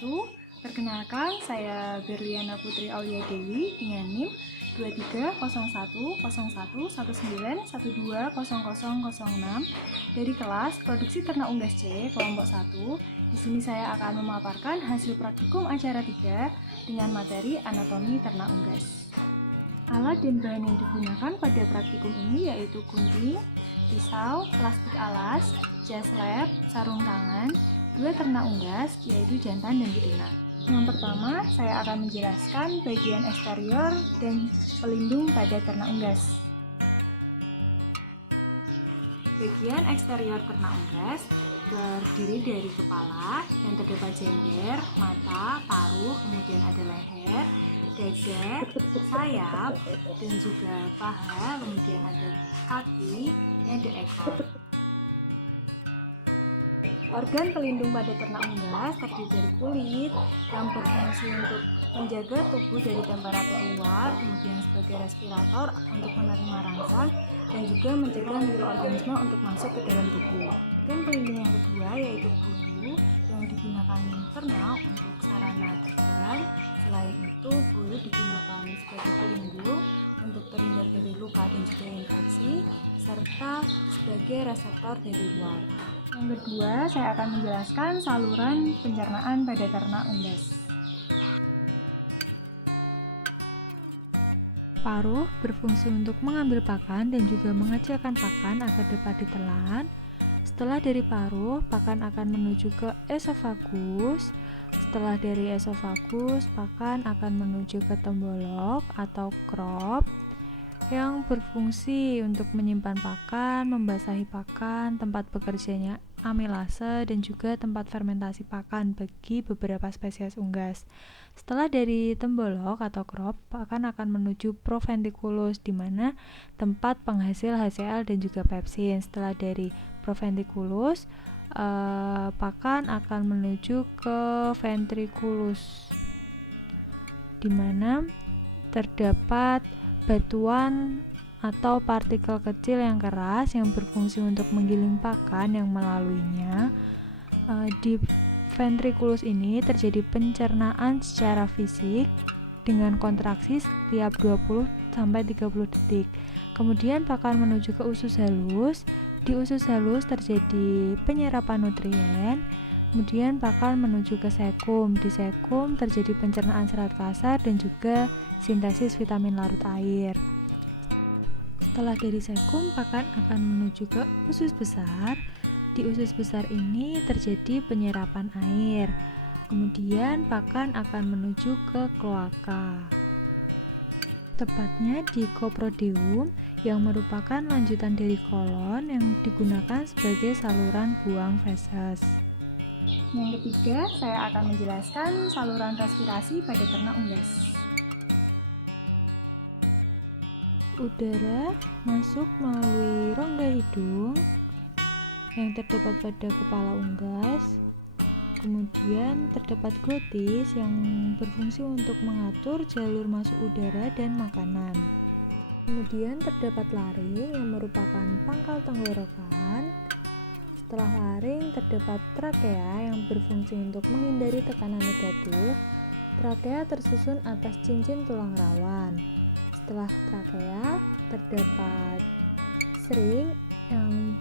01. Perkenalkan, saya Berliana Putri Aulia Dewi dengan NIM 230111912006 dari kelas Produksi Ternak Unggas C kelompok 1. Di sini saya akan memaparkan hasil praktikum acara 3 dengan materi anatomi ternak unggas. Alat dan bahan yang digunakan pada praktikum ini yaitu gunting, pisau, plastik alas, jas lab, sarung tangan, 2 ternak unggas yaitu jantan dan betina. Yang pertama, saya akan menjelaskan bagian eksterior dan pelindung pada ternak unggas. Bagian eksterior ternak unggas terdiri dari kepala yang terdapat jember, mata, paruh, kemudian ada leher, dada, sayap, dan juga paha, kemudian ada kaki, ada ekor. Organ pelindung pada ternak unggas terdiri dari kulit yang berfungsi untuk menjaga tubuh dari temperatur luar, kemudian sebagai respirator untuk menerima rangsang, dan juga mencegah mikroorganisme untuk masuk ke dalam tubuh. Organ pelindung yang kedua yaitu bulu yang digunakan ternak untuk sarana terserang. Selain itu, bulu digunakan sebagai pelindung untuk terhindar dari luka dan juga infeksi, serta sebagai reseptor dari luar. Yang kedua, saya akan menjelaskan saluran pencernaan pada ternak unggas. Paruh berfungsi untuk mengambil pakan dan juga mengecilkan pakan agar dapat ditelan. Setelah dari paruh, pakan akan menuju ke esofagus. Setelah dari esofagus, pakan akan menuju ke tembolok atau crop yang berfungsi untuk menyimpan pakan, membasahi pakan, tempat bekerjanya amilase, dan juga tempat fermentasi pakan bagi beberapa spesies unggas. Setelah dari tembolok atau crop, pakan akan menuju proventriculus, di mana tempat penghasil HCl dan juga pepsin. Setelah dari proventriculus, pakan akan menuju ke ventriculus, di mana terdapat batuan atau partikel kecil yang keras yang berfungsi untuk menggiling pakan yang melaluinya. Di ventriculus ini terjadi pencernaan secara fisik dengan kontraksi setiap 20-30 detik. Kemudian pakan menuju ke usus halus. Di usus halus terjadi penyerapan nutrien. Kemudian pakan menuju ke sekum. Di sekum terjadi pencernaan serat kasar dan juga sintesis vitamin larut air. Setelah dari sekum, pakan akan menuju ke usus besar. Di usus besar ini terjadi penyerapan air. Kemudian pakan akan menuju ke kloaka, tepatnya di coprodeum, yang merupakan lanjutan dari kolon yang digunakan sebagai saluran buang feses. Yang ketiga, saya akan menjelaskan saluran respirasi pada ternak unggas. Udara masuk melalui rongga hidung yang terdapat pada kepala unggas. Kemudian terdapat glotis yang berfungsi untuk mengatur jalur masuk udara dan makanan. Kemudian terdapat laring yang merupakan pangkal tenggorokan. Setelah laring terdapat trakea yang berfungsi untuk menghindari tekanan negatif. Trakea tersusun atas cincin tulang rawan. Setelah trakea terdapat sring yang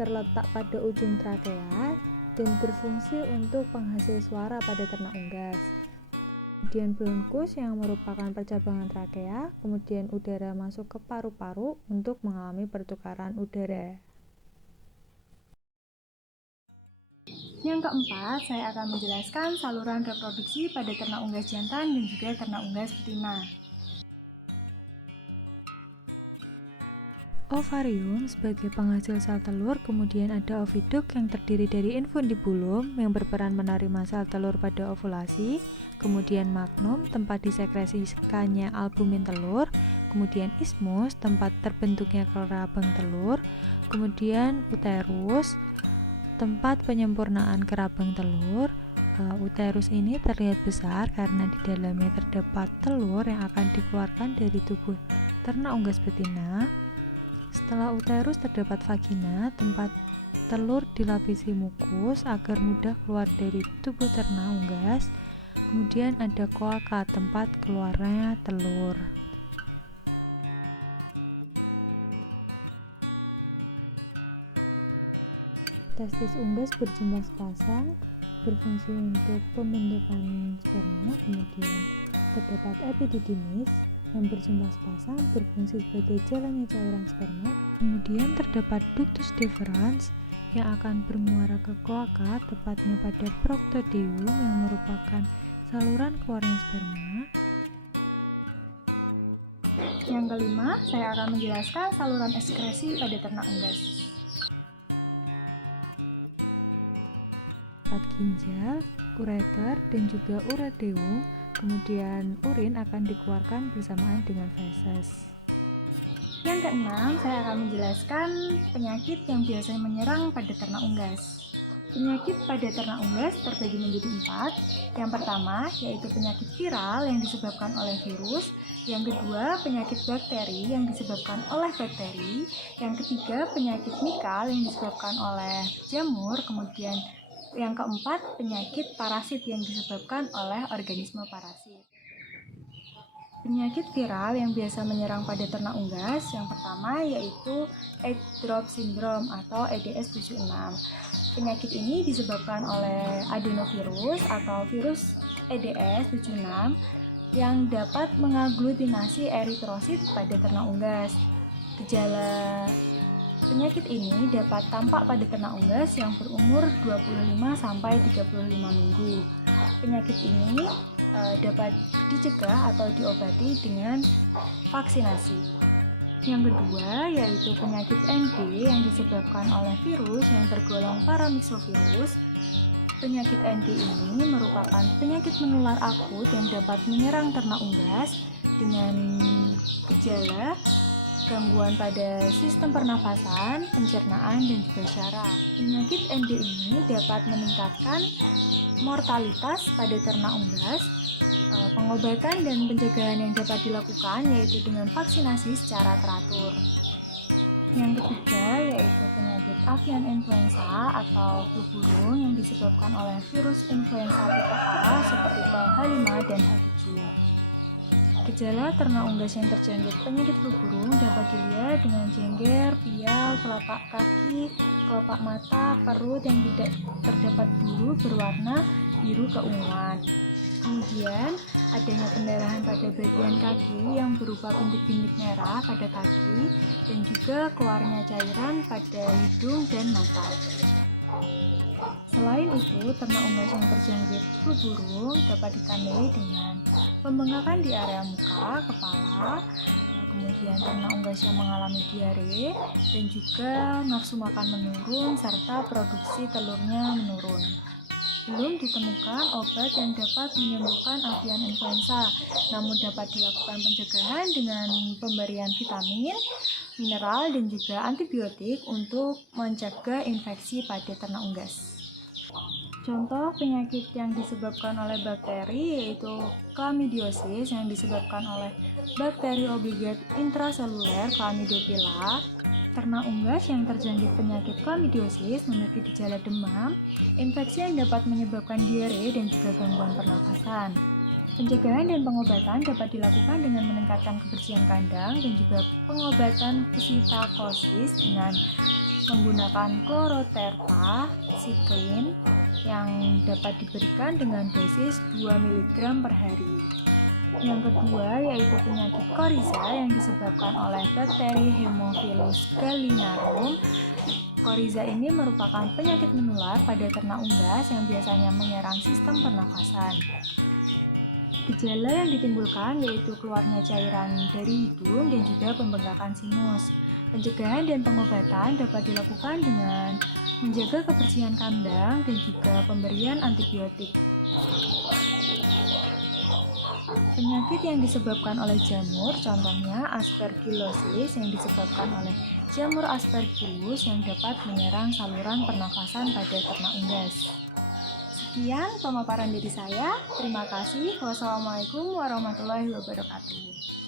terletak pada ujung trakea dan berfungsi untuk penghasil suara pada ternak unggas. Kemudian bronkus yang merupakan percabangan trakea, kemudian udara masuk ke paru-paru untuk mengalami pertukaran udara. Yang keempat, saya akan menjelaskan saluran reproduksi pada ternak unggas jantan dan juga ternak unggas betina. Ovarium sebagai penghasil sel telur, kemudian ada oviduk yang terdiri dari infundibulum yang berperan menerima sel telur pada ovulasi, kemudian magnum tempat disekresikannya albumin telur, kemudian isthmus tempat terbentuknya kerabang telur, kemudian uterus tempat penyempurnaan kerabang telur. Uterus ini terlihat besar karena di dalamnya terdapat telur yang akan dikeluarkan dari tubuh ternak unggas betina. Setelah uterus terdapat vagina, tempat telur dilapisi mukus agar mudah keluar dari tubuh ternak unggas. Kemudian ada kloaka, tempat keluarnya telur. Testis unggas berjumlah sepasang, berfungsi untuk pembentukan sperma. Kemudian terdapat epididymis yang berjumlah sepasang, berfungsi sebagai jalannya cairan sperma. Kemudian terdapat ductus deferens yang akan bermuara ke kloaka, tepatnya pada proctodeum yang merupakan saluran keluarnya sperma. Yang kelima, saya akan menjelaskan saluran ekskresi pada ternak unggas. Ginjal, ureter, dan juga ureteum. Kemudian urin akan dikeluarkan bersamaan dengan feses. Yang keenam, saya akan menjelaskan penyakit yang biasanya menyerang pada ternak unggas. Penyakit pada ternak unggas terbagi menjadi 4. Yang pertama, yaitu penyakit viral yang disebabkan oleh virus. Yang kedua, penyakit bakteri yang disebabkan oleh bakteri. Yang ketiga, penyakit mikal yang disebabkan oleh jamur. Kemudian yang keempat, penyakit parasit yang disebabkan oleh organisme parasit. Penyakit viral yang biasa menyerang pada ternak unggas yang pertama yaitu egg drop syndrome atau EDS 76. Penyakit ini disebabkan oleh adenovirus atau virus EDS 76 yang dapat mengaglutinasi eritrosit pada ternak unggas. Gejala penyakit ini dapat tampak pada ternak unggas yang berumur 25-35 minggu. Penyakit ini dapat dicegah atau diobati dengan vaksinasi. Yang kedua yaitu penyakit ND yang disebabkan oleh virus yang tergolong paramyxovirus. Penyakit ND ini merupakan penyakit menular akut yang dapat menyerang ternak unggas dengan gejala gangguan pada sistem pernafasan, pencernaan, dan juga syaraf. Penyakit ND ini dapat meningkatkan mortalitas pada ternak unggas. Pengobatan dan pencegahan yang dapat dilakukan yaitu dengan vaksinasi secara teratur. Yang ketiga yaitu penyakit avian influenza atau flu burung yang disebabkan oleh virus influenza tipe A seperti H5 dan H7. Gejala ternak unggas yang terjangkit penyakit flu burung dapat dilihat dengan jengger, pial, telapak kaki, kelopak mata, perut yang tidak terdapat bulu berwarna biru keunguan. Kemudian adanya pendarahan pada bagian kaki yang berupa bintik-bintik merah pada kaki dan juga keluarnya cairan pada hidung dan mata. Selain itu, ternak unggas yang terjangkit flu burung dapat ditandai dengan pembengkakan di area muka, kepala, kemudian ternak unggas yang mengalami diare dan juga nafsu makan menurun serta produksi telurnya menurun. Belum ditemukan obat yang dapat menyembuhkan avian influenza, namun dapat dilakukan pencegahan dengan pemberian vitamin, mineral, dan juga antibiotik untuk mencegah infeksi pada ternak unggas. Contoh penyakit yang disebabkan oleh bakteri yaitu chlamydiosis yang disebabkan oleh bakteri obligat intraseluler Chlamydophila. Ternak unggas yang terjangkit penyakit chlamydiosis memiliki gejala demam, infeksi yang dapat menyebabkan diare dan juga gangguan pernafasan. Pencegahan dan pengobatan dapat dilakukan dengan meningkatkan kebersihan kandang dan juga pengobatan psitakosis dengan menggunakan kloroterta siklin yang dapat diberikan dengan dosis 2 mg per hari. Yang kedua yaitu penyakit koryza yang disebabkan oleh bakteri Haemophilus gallinarum. Koryza ini merupakan penyakit menular pada ternak unggas yang biasanya menyerang sistem pernafasan. Gejala yang ditimbulkan yaitu keluarnya cairan dari hidung dan juga pembengkakan sinus. Pencegahan dan pengobatan dapat dilakukan dengan menjaga kebersihan kandang dan juga pemberian antibiotik. Penyakit yang disebabkan oleh jamur, contohnya aspergillosis yang disebabkan oleh jamur aspergillus yang dapat menyerang saluran pernafasan pada ternak unggas. Sekian pemaparan dari saya. Terima kasih. Wassalamualaikum warahmatullahi wabarakatuh.